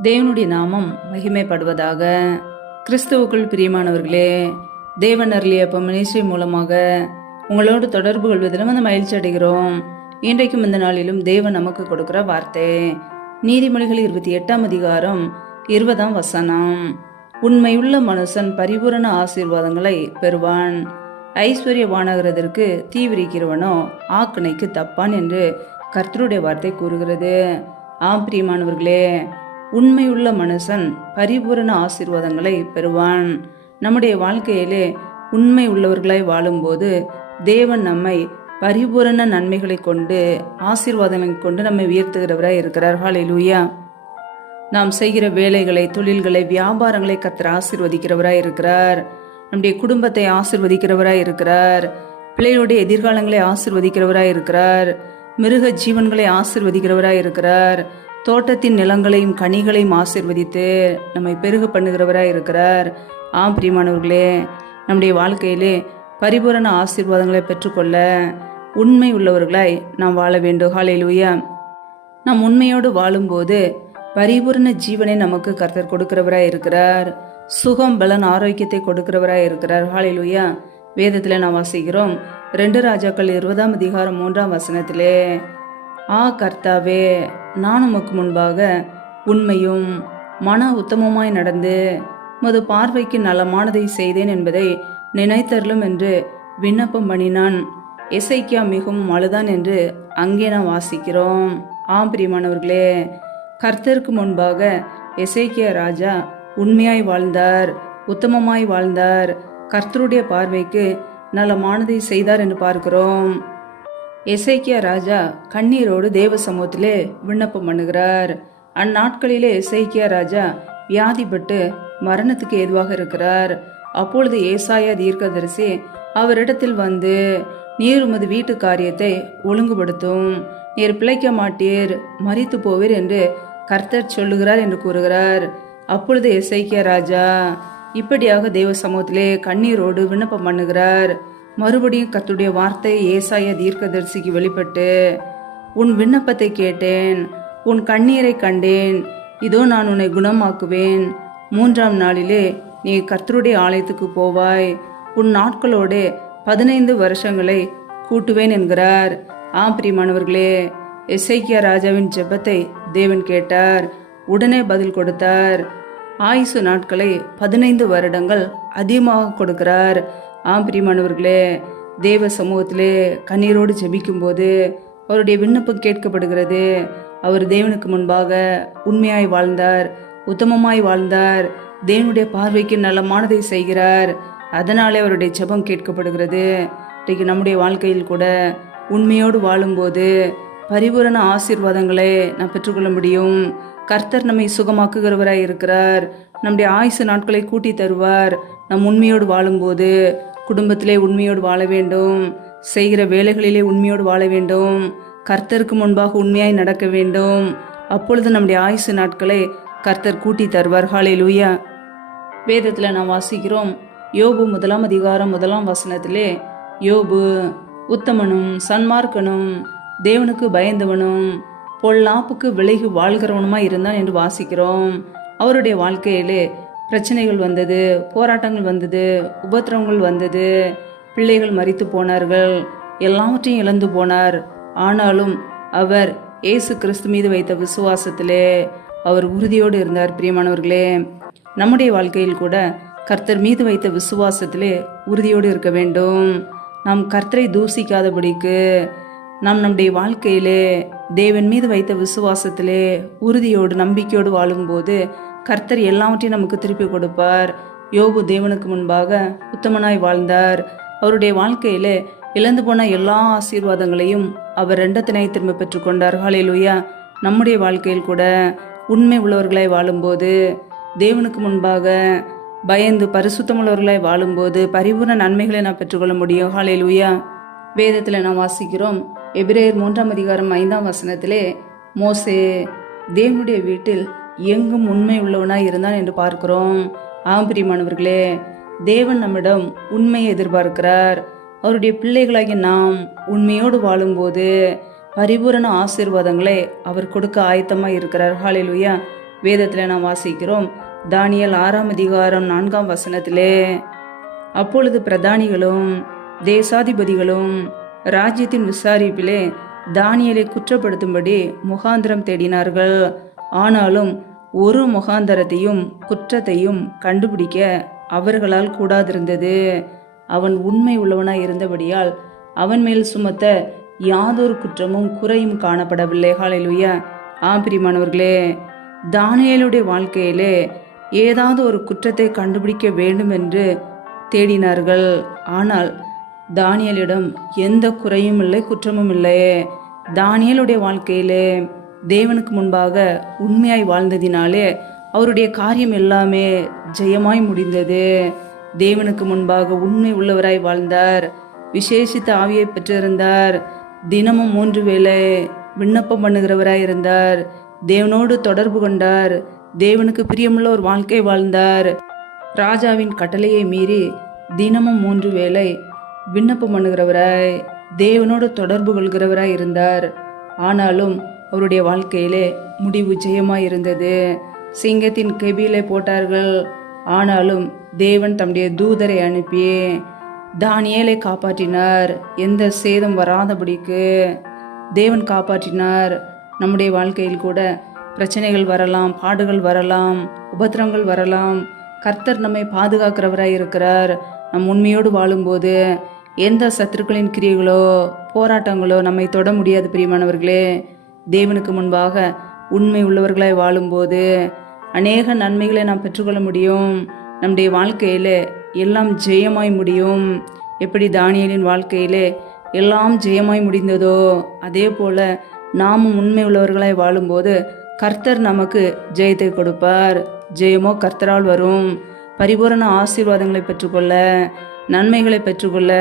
தேவனுடைய நாமம் மகிமைப்படுவதாக. கிறிஸ்துவுக்குள் பிரியமானவர்களே, தேவன் அருளிய மினிஸ்ட்ரி மூலமாக உங்களோடு தொடர்பு கொள்வதிலும் அந்த மகிழ்ச்சி அடைகிறோம். இன்றைக்கும் இந்த நாளிலும் தேவன் நமக்கு கொடுக்கிற வார்த்தை நீதிமொழிகள் 28ஆம் அதிகாரம் 20ஆம் வசனம். உண்மையுள்ள மனுஷன் பரிபூரண ஆசீர்வாதங்களை பெறுவான், ஐஸ்வர்யவானாகிறதற்கு தீவிரிக்கிறவனோ ஆக்கினைக்கு தப்பான் என்று கர்த்தருடைய வார்த்தை கூறுகிறது. ஆம் பிரியமானவர்களே, உண்மையுள்ள மனுஷன் பரிபூரண ஆசீர்வாதங்களை பெறுவான். நம்முடைய வாழ்க்கையிலே உண்மை உள்ளவர்களாய் வாழும்போது தேவன் நம்மை பரிபூரண நன்மைகளை கொண்டு ஆசீர்வாதங்களை கொண்டு நம்மை உயர்த்துகிறவராய் இருக்கிறார். ஹல்லேலூயா. நாம் செய்கிற வேலைகளை, தொழில்களை, வியாபாரங்களை கர்த்தர் ஆசீர்வதிக்கிறவராய் இருக்கிறார். நம்முடைய குடும்பத்தை ஆசீர்வதிக்கிறவராய் இருக்கிறார். பிள்ளைகளுடைய எதிர்காலங்களை ஆசீர்வதிக்கிறவராய் இருக்கிறார். மிருக ஜீவன்களை ஆசீர்வதிக்கிறவராய் இருக்கிறார். தோட்டத்தின் நிலங்களையும் கனிகளையும் ஆசீர்வதித்து நம்மை பெருக பண்ணுகிறவராய் இருக்கிறார். ஆம் பிரியமானவர்களே, நம்முடைய வாழ்க்கையிலே பரிபூரண ஆசீர்வாதங்களை பெற்றுக்கொள்ள உண்மை உள்ளவர்களாய் நாம் வாழ வேண்டும். ஹல்லேலூயா. நாம் உண்மையோடு வாழும்போது பரிபூரண ஜீவனை நமக்கு கர்த்தர் கொடுக்கிறவராய் இருக்கிறார். சுகம், பலன், ஆரோக்கியத்தை கொடுக்கிறவராய் இருக்கிறார். ஹல்லேலூயா. வேதத்துல நாம் வாசிக்கிறோம் 2 ராஜாக்கள் 20ஆம் அதிகாரம் 3ஆம் வசனத்திலே, கர்த்தாவே, நான் உமக்கு முன்பாக உண்மையும் மன உத்தமமாய் நடந்து உமது பார்வைக்கு நலமானதை செய்தேன் என்பதை நினைத்தருளும் என்று விண்ணப்பம் பண்ணினான். எசேக்கியா மிகவும் அழுதான் என்று அங்கே நாம் வாசிக்கிறோம். ஆம் பிரியமானவர்களே, கர்த்தருக்கு முன்பாக எசேக்கியா ராஜா உண்மையாய் வாழ்ந்தார், உத்தமமாய் வாழ்ந்தார், கர்த்தருடைய பார்வைக்கு நலமானதை செய்தார் என்று பார்க்கிறோம். எசேக்கியா ராஜா கண்ணீரோடு தேவ சமூகத்திலே விண்ணப்பம் பண்ணுகிறார். அந்நாட்களிலே எசேக்கியா ராஜா வியாதிப்பட்டு மரணத்துக்கு ஏதுவாக இருக்கிறார். அப்பொழுது ஏசாயா தீர்க்கதரிசி அவரிடத்தில் வந்து, நீர் உமது வீட்டு காரியத்தை ஒழுங்குபடுத்தும், நீர் பிழைக்க மாட்டீர், மரித்து போவீர் என்று கர்த்தர் சொல்லுகிறார் என்று கூறுகிறார். அப்பொழுது எசேக்கியா ராஜா இப்படியாக தேவ சமூகத்திலே கண்ணீரோடு விண்ணப்பம் பண்ணுகிறார். மறுபடியும் கர்த்தருடைய வார்த்தை ஏசாயா தீர்க்கதரிசிக்கு வெளிப்பட்டு, உன் விண்ணப்பத்தை கேட்டேன், உன் கண்ணீரை கண்டேன், இதோ நான் உன்னை குணமாக்குவேன். 3ஆம் நாளிலே நீ கர்த்தருடைய ஆலயத்துக்கு போவாய், உன் நாட்களோடு 15 வருஷங்களை கூட்டுவேன் என்கிறார். ஆம் பிரியமானவர்களே, எசேக்கியா ராஜாவின் ஜெபத்தை தேவன் கேட்டார், உடனே பதில் கொடுத்தார். ஆயுசு நாட்களை 15 வருடங்கள் அதிகமாக கொடுக்கிறார். ஆம் பிரியமானவர்களே, தேவ சமூகத்திலே கண்ணீரோடு ஜெபிக்கும் போது அவருடைய விண்ணப்பம் கேட்கப்படுகிறது. அவர் தேவனுக்கு முன்பாக உண்மையாய் வாழ்ந்தார், உத்தமமாய் வாழ்ந்தார், தேவனுடைய பார்வைக்கு நலமானதை செய்கிறார். அதனாலே அவருடைய ஜெபம் கேட்கப்படுகிறது. இன்றைக்கு நம்முடைய வாழ்க்கையில் கூட உண்மையோடு வாழும்போது பரிபூரண ஆசீர்வாதங்களை நாம் பெற்றுக்கொள்ள முடியும். கர்த்தர் நம்மை சுகமாக்குகிறவராய் இருக்கிறார். நம்முடைய ஆயுசு நாட்களை கூட்டி தருவார். நம் உண்மையோடு வாழும்போது குடும்பத்திலே உண்மையோடு வாழ வேண்டும், செய்கிற வேலைகளிலே உண்மையோடு வாழ வேண்டும், கர்த்தருக்கு முன்பாக உண்மையாய் நடக்க வேண்டும். அப்பொழுது நம்முடைய ஆயுசு நாட்களை கர்த்தர் கூட்டி தருவார். ஹல்லேலூயா. வேதத்துல நாம் வாசிக்கிறோம், யோபு 1ஆம் அதிகாரம் 1ஆம் வசனத்திலே, யோபு உத்தமனும் சன்மார்க்கனும் தேவனுக்கு பயந்தவனும் பொல்லாப்புக்கு விலகி வாழ்கிறவனுமாய் இருந்தான் என்று வாசிக்கிறோம். அவருடைய வாழ்க்கையிலே பிரச்சனைகள் வந்தது, போராட்டங்கள் வந்தது, உபத்திரவங்கள் வந்தது, பிள்ளைகள் மரித்து போனார்கள், எல்லாவற்றையும் இழந்து போனார். ஆனாலும் அவர் இயேசு கிறிஸ்து மீது வைத்த விசுவாசத்திலே அவர் உறுதியோடு இருந்தார். பிரியமானவர்களே, நம்முடைய வாழ்க்கையில் கூட கர்த்தர் மீது வைத்த விசுவாசத்திலே உறுதியோடு இருக்க வேண்டும். நாம் கர்த்தரை தூசிக்காதபடிக்கு நாம் நம்முடைய வாழ்க்கையிலே தேவன் மீது வைத்த விசுவாசத்திலே உறுதியோடு நம்பிக்கையோடு வாழும்போது கர்த்தர் எல்லாவற்றையும் நமக்கு திருப்பி கொடுப்பார். யோபு தேவனுக்கு முன்பாக உத்தமனாய் வாழ்ந்தார். அவருடைய வாழ்க்கையிலே இழந்து போன எல்லா ஆசீர்வாதங்களையும் அவர் 2 திரும்ப பெற்றுக்கொண்டார். ஹல்லேலூயா. நம்முடைய வாழ்க்கையில் கூட உண்மை உள்ளவர்களாய் வாழும்போது, தேவனுக்கு முன்பாக பயந்து பரிசுத்தமுள்ளவர்களாய் வாழும்போது பரிபூர்ண நன்மைகளை நாம் பெற்றுக்கொள்ள முடியும். ஹல்லேலூயா. வேதத்துல நாம் வாசிக்கிறோம், எபிரேயர் 3ஆம் அதிகாரம் 5ஆம் வசனத்திலே, மோசே தேவனுடைய வீட்டில் எங்கும் உண்மை உள்ளவனாய் இருந்தான் என்று பார்க்கிறோம். ஆம் பிரியமானவர்களே, தேவன் நம்மிடம் உண்மையை எதிர்பார்க்கிறார். அவருடைய பிள்ளைகளாகி நாம் உண்மையோடு வாழும்போது பரிபூரண ஆசீர்வாதங்களை அவர் கொடுக்க ஆயத்தமாக இருக்கிறார். ஹல்லேலூயா. வேதத்தில் நாம் வாசிக்கிறோம். தானியேல் 6ஆம் அதிகாரம் 4ஆம் வசனத்திலே, அப்பொழுது பிரதானிகளும் தேசாதிபதிகளும் ராஜ்யத்தின் விசாரிப்பிலே தானியேலை குற்றப்படுத்தும்படி முகாந்திரம் தேடினார்கள். ஆனாலும் ஒரு முகாந்தரத்தையும் குற்றத்தையும் கண்டுபிடிக்க அவர்களால் கூடாதிருந்தது. அவன் உண்மை உள்ளவனாய் இருந்தபடியால் அவன் மேல் சுமத்த யாதொரு குற்றமும் குறையும் காணப்படவில்லை. ஹல்லேலூயா. பிரியமானவர்களே, தானியேலுடைய வாழ்க்கையிலே ஏதாவது ஒரு குற்றத்தை கண்டுபிடிக்க வேண்டும் என்று தேடினார்கள். ஆனால் தானியேலிடம் எந்த குறையும் இல்லை, குற்றமும் இல்லை. தானியேலுடைய வாழ்க்கையிலே தேவனுக்கு முன்பாக உண்மையாய் வாழ்ந்ததினாலே அவருடைய காரியம் எல்லாமே ஜெயமாய் முடிந்தது. தேவனுக்கு முன்பாக உண்மை உள்ளவராய் வாழ்ந்தார். விசேஷித்த ஆவியை பெற்றிருந்தார். தினமும் 3 வேளை விண்ணப்பம் பண்ணுகிறவராய் இருந்தார். தேவனோடு தொடர்பு கொண்டார். தேவனுக்கு பிரியமுள்ள ஒரு வாழ்க்கை வாழ்ந்தார். ராஜாவின் கட்டளையை மீறி தினமும் 3 வேளை விண்ணப்பம் பண்ணுகிறவராய் தேவனோடு தொடர்பு கொள்கிறவராய் இருந்தார். ஆனாலும் அவருடைய வாழ்க்கையிலே முடிவு ஜெயமாய் இருந்தது. சிங்கத்தின் கெபியிலே போட்டார்கள். ஆனாலும் தேவன் தம்முடைய தூதரை அனுப்பி தானியேலை காப்பாற்றினார். எந்த சேதம் வராதபடிக்கு தேவன் காப்பாற்றினார். நம்முடைய வாழ்க்கையில் கூட பிரச்சனைகள் வரலாம், பாடுகள் வரலாம், உபத்திரங்கள் வரலாம். கர்த்தர் நம்மை பாதுகாக்கிறவராய் இருக்கிறார். நம் உண்மையோடு வாழும்போது எந்த சத்துருக்களின் கிரியைகளோ போராட்டங்களோ நம்மை தொட முடியாது. பிரியமானவர்களே, தேவனுக்கு முன்பாக உண்மை உள்ளவர்களாய் வாழும்போது அநேக நன்மைகளை நாம் பெற்றுக்கொள்ள முடியும். நம்முடைய வாழ்க்கையிலே எல்லாம் ஜெயமாய் முடியும். எப்படி தானியேலின் வாழ்க்கையிலே எல்லாம் ஜெயமாய் முடிந்ததோ அதே போல நாமும் உண்மை உள்ளவர்களாய் வாழும்போது கர்த்தர் நமக்கு ஜெயத்தை கொடுப்பார். ஜெயமோ கர்த்தரால் வரும். பரிபூரண ஆசீர்வாதங்களை பெற்றுக்கொள்ள, நன்மைகளை பெற்றுக்கொள்ள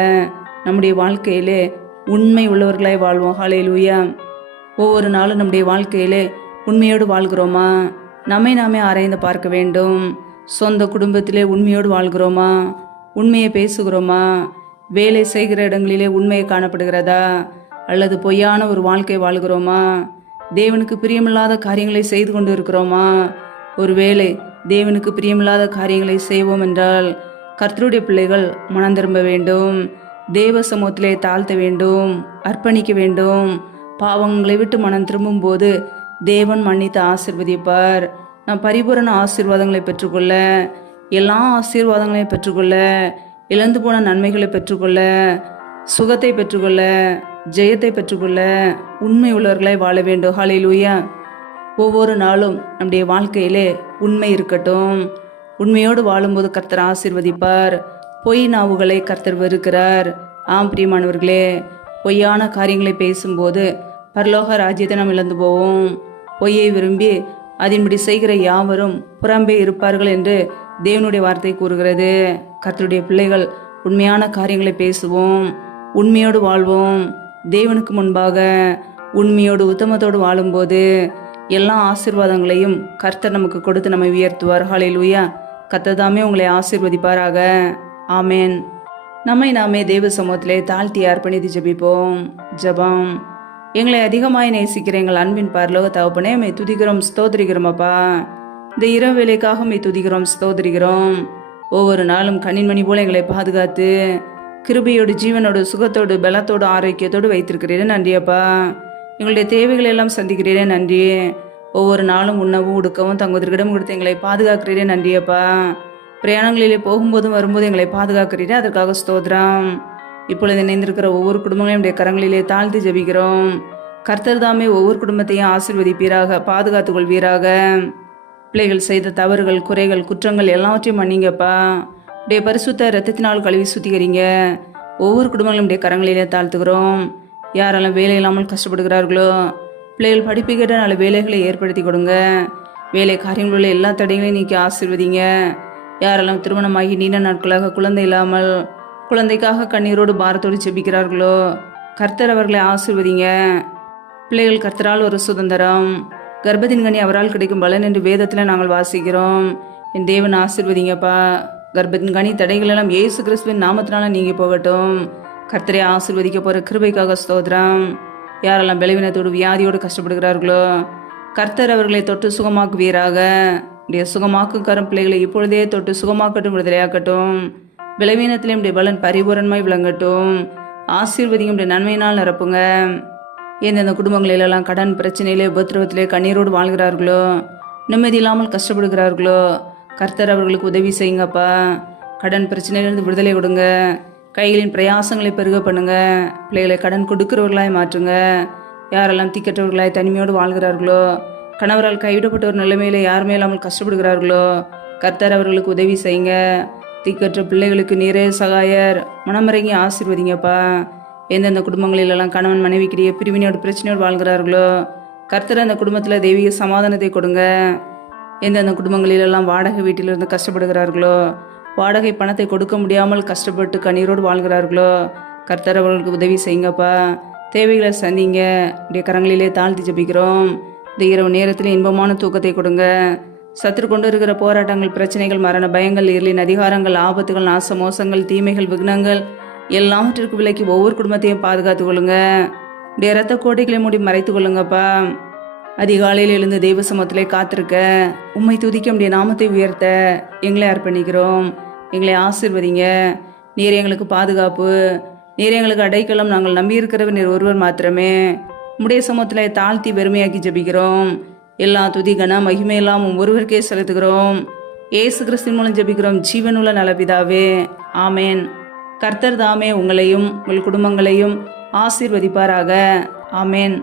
நம்முடைய வாழ்க்கையிலே உண்மை உள்ளவர்களாய் வாழ்வோம். ஹல்லேலூயா. ஒவ்வொரு நாளும் நம்முடைய வாழ்க்கையிலே உண்மையோடு வாழ்கிறோமா? நம்மை நாமே ஆராய்ந்து பார்க்க வேண்டும். சொந்த குடும்பத்திலே உண்மையோடு வாழ்கிறோமா? உண்மையை பேசுகிறோமா? வேலை செய்கிற இடங்களிலே உண்மையை காணப்படுகிறதா? அல்லது பொய்யான ஒரு வாழ்க்கை வாழ்கிறோமா? தேவனுக்கு பிரியமில்லாத காரியங்களை செய்து கொண்டு இருக்கிறோமா? ஒருவேளை தேவனுக்கு பிரியமில்லாத காரியங்களை செய்வோம் என்றால் கர்த்தருடைய பிள்ளைகள் மனம் திரும்ப வேண்டும். தேவ சமூகத்திலே தாழ்த்த வேண்டும், அர்ப்பணிக்க வேண்டும். பாவங்களை விட்டு மனம் திரும்பும் போது தேவன் மன்னித்து ஆசீர்வதிப்பார். நாம் பரிபூரண ஆசீர்வாதங்களை பெற்றுக்கொள்ள, எல்லா ஆசீர்வாதங்களையும் பெற்றுக்கொள்ள, இழந்து போன நன்மைகளை பெற்றுக்கொள்ள, சுகத்தை பெற்றுக்கொள்ள, ஜெயத்தை பெற்றுக்கொள்ள உண்மை உள்ளவர்களாய் வாழ வேண்டும். ஹல்லேலூயா. ஒவ்வொரு நாளும் நம்முடைய வாழ்க்கையிலே உண்மை இருக்கட்டும். உண்மையோடு வாழும்போது கர்த்தர் ஆசீர்வதிப்பார். பொய் நாவுகளை கர்த்தர் வெறுக்கிறார். பிரியமானவர்களே, பொய்யான காரியங்களை பேசும்போது பரலோக ராஜ்யத்தை நாம் இழந்து போவோம். பொய்யை விரும்பி அதன்படி செய்கிற யாவரும் புறம்பே இருப்பார்கள் என்று தேவனுடைய வார்த்தை கூறுகிறது. கர்த்தருடைய பிள்ளைகள் உண்மையான காரியங்களை பேசுவோம், உண்மையோடு வாழ்வோம். தேவனுக்கு முன்பாக உண்மையோடு உத்தமத்தோடு வாழும்போது எல்லா ஆசீர்வாதங்களையும் கர்த்தர் நமக்கு கொடுத்து நம்மை உயர்த்துவார். ஹல்லேலூயா. கர்த்தர் தாமே உங்களை ஆசீர்வதிப்பாராக. ஆமேன். நம்மை நாமே தேவ சமூகத்திலே தாழ்த்தி அர்ப்பணித்து ஜெபிப்போம். ஜெபம். எங்களை அதிகமாய் நேசிக்கிற எங்கள் அன்பின் பரலோக தகப்பனே, மை துதிக்கிறோம், ஸ்தோத்திரிக்கிறோம். அப்பா, இந்த இரவு வேலைக்காக மை துதிக்கிறோம், ஸ்தோத்திரிக்கிறோம். ஒவ்வொரு நாளும் கண்ணின்மணி போல எங்களை பாதுகாத்து கிருபையோடு, ஜீவனோடு, சுகத்தோடு, பலத்தோடு, ஆரோக்கியத்தோடு வைத்திருக்கிறீரே நன்றியப்பா. எங்களுடைய தேவைகளை எல்லாம் சந்திக்கிறீரே நன்றி. ஒவ்வொரு நாளும் உண்ணவும் உடுக்கவும் தங்குவதற்கிடம் கொடுத்து எங்களை பாதுகாக்கிறீரே நன்றியப்பா. பிரயாணங்களிலே போகும்போதும் வரும்போது எங்களை பாதுகாக்கிறீரே, அதற்காக ஸ்தோத்திரம். இப்பொழுது இணைந்திருக்கிற ஒவ்வொரு குடும்பங்களையும் உடைய கரங்களிலே தாழ்த்தி ஜெபிக்கிறோம். கர்த்தர் தாமே ஒவ்வொரு குடும்பத்தையும் ஆசீர்வதிப்பீராக, பாதுகாத்துக் கொள்வீராக. பிள்ளைகள் செய்த தவறுகள், குறைகள், குற்றங்கள் எல்லாவற்றையும் மன்னிங்கப்பா. உடைய பரிசுத்த இரத்தத்தினால் கழுவி சுத்திகரிங்க. ஒவ்வொரு குடும்பங்களும் உடைய கரங்களிலே தாழ்த்துகிறோம். யாரெல்லாம் வேலை இல்லாமல் கஷ்டப்படுகிறார்களோ, பிள்ளைகள் படிப்பு கேட்ட நல்ல வேலைகளை ஏற்படுத்தி கொடுங்க. வேலை காரியங்கள் உள்ள எல்லா தடைகளையும் நீக்கி ஆசீர்வதிங்க. யாரெல்லாம் திருமணமாகி நீண்ட நாட்களாக குழந்தை இல்லாமல் குழந்தைக்காக கண்ணீரோடு பாரத்தோடு ஜெபிக்கிறார்களோ, கர்த்தர் அவர்களை ஆசீர்வதிங்க. பிள்ளைகள் கர்த்தரால் ஒரு சுதந்திரம், கர்ப்பத்தின் கனி அவரால் கிடைக்கும் பலன் என்று வேதத்தில் நாங்கள் வாசிக்கிறோம். என் தேவன் ஆசீர்வதிங்கப்பா. கர்ப்பத்தின் கனி தடைகள் எல்லாம் இயேசு கிறிஸ்துவின் நாமத்தினால நீங்கி போகட்டும். கர்த்தரை ஆசீர்வதிக்க போகிற கிருபைக்காக ஸ்தோத்திரம். யாரெல்லாம் பலவீனத்தோடு வியாதியோடு கஷ்டப்படுகிறார்களோ, கர்த்தர் அவர்களை தொட்டு சுகமாக்குவீராக. உடைய சுகமாக்கும் கரும் பிள்ளைகளை இப்பொழுதே தொட்டு சுகமாக்கட்டும், விடுதலையாக்கட்டும். விளைவீனத்திலே உடைய பலன் பரிபூரணமாய் விளங்கட்டும். ஆசீர்வதியும் உடைய நன்மையினால் நிரப்புங்க. எந்தெந்த குடும்பங்களிலெல்லாம் கடன் பிரச்சனையிலே உபத்திரவத்திலே கண்ணீரோடு வாழ்கிறார்களோ, நிம்மதி இல்லாமல் கஷ்டப்படுகிறார்களோ, கர்த்தர் அவர்களுக்கு உதவி செய்யுங்கப்பா. கடன் பிரச்சனையிலிருந்து விடுதலை கொடுங்க. கைகளின் பிரயாசங்களை பெருக பண்ணுங்க. பிள்ளைகளை கடன் கொடுக்கிறவர்களாய் மாற்றுங்க. யாரெல்லாம் திக்கற்றவர்களாய் தனிமையோடு வாழ்கிறார்களோ, கணவரால் கைவிடப்பட்ட ஒரு நிலைமையில யாருமே இல்லாமல் கஷ்டப்படுகிறார்களோ, கர்த்தர் அவர்களுக்கு உதவி செய்யுங்க. திக்கற்ற பிள்ளைகளுக்கு நீரே சகாயர். மனமிறங்கி ஆசீர்வதிங்கப்பா. எந்தெந்த குடும்பங்களிலெல்லாம் கணவன் மனைவிக்கிடையே பிரிவினையோடு பிரச்சனையோடு வாழ்கிறார்களோ, கர்த்தர் அந்த குடும்பத்தில் தெய்வீக சமாதானத்தை கொடுங்க. எந்தெந்த குடும்பங்களிலெல்லாம் வாடகை வீட்டிலிருந்து கஷ்டப்படுகிறார்களோ, வாடகை பணத்தை கொடுக்க முடியாமல் கஷ்டப்பட்டு கண்ணீரோடு வாழ்கிறார்களோ, கர்த்தர் அவர்களுக்கு உதவி செய்யுங்கப்பா. தேவைகளை சந்திங்க. உடைய கரங்களிலே தாழ்த்தி ஜெபிக்கிறோம். இந்த இரவு நேரத்தில் இன்பமான தூக்கத்தை கொடுங்க. சத்துரு கொண்டு இருக்கிற போராட்டங்கள், பிரச்சனைகள், மரண பயங்கள், இருளின் அதிகாரங்கள், ஆபத்துகள், நாச மோசங்கள், தீமைகள், விக்னங்கள் எல்லாவற்றிற்கு விலக்கி ஒவ்வொரு குடும்பத்தையும் பாதுகாத்து கொள்ளுங்க. உடைய இரத்த கோட்டைகளை மூடி மறைத்து கொள்ளுங்கப்பா. அதிகாலையில் எழுந்து தெய்வ சமூகத்திலே காத்திருக்க, உம்மை துதிக்க உடைய நாமத்தை உயர்த்த எங்களை அர்ப்பணிக்கிறோம். எங்களை ஆசீர்வதிங்க. நீர் எங்களுக்கு பாதுகாப்பு, நீர் எங்களுக்கு அடைக்கலம். நாங்கள் நம்பியிருக்கிறவர் நீர் ஒருவர் மாத்திரமே. உம்முடைய சமூகத்தில் தாழ்த்தி பெருமையாக்கி ஜெபிக்கிறோம். எல்லா துதி கன மகிமையெல்லாம் ஒருவருக்கே செலுத்துகிறோம். இயேசு கிறிஸ்துவின் மூலம் ஜெபிக்கிறோம் ஜீவனுள்ள நலபிதாவே, ஆமேன். கர்த்தர் தாமே உங்களையும் உங்கள் குடும்பங்களையும் ஆசீர்வதிப்பாராக. ஆமேன்.